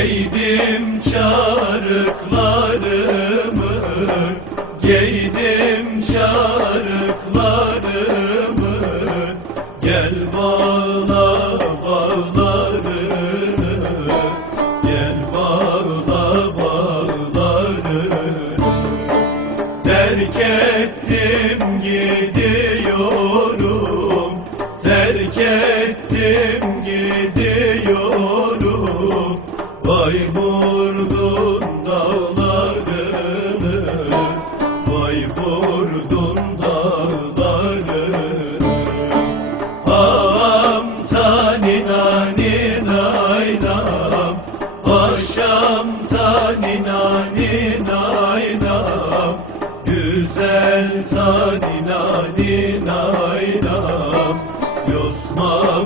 Geydim çarıklarımı Geydim çarıklarımı. Gel bağla bağlarını Gel bağla bağlarını. Terk ettim gidim Bayburt'un dağlarını Bayburt'un dağlarını. Ağam tanina nina inam Paşam tanina nina inam Güzel tanina nina inam Yosmam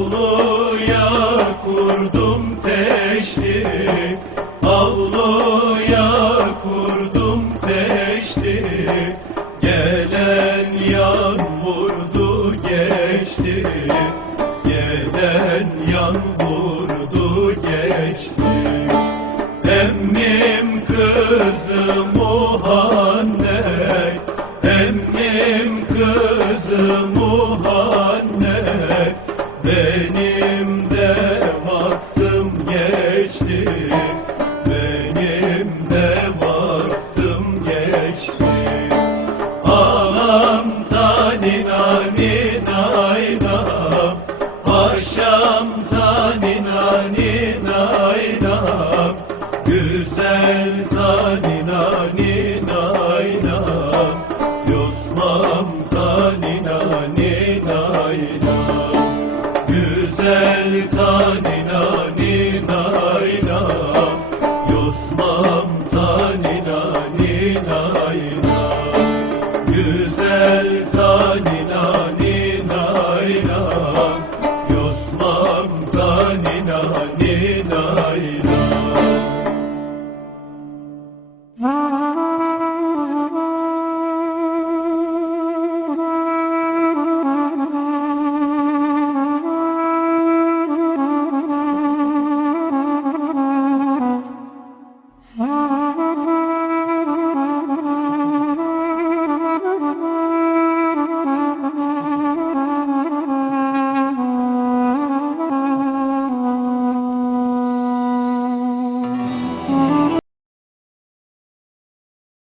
Havluya kurdum teşti. Havluya kurdum teşti. Gelen yan geçti. Gelen yan geçti. Emmim kızı geçti Osman.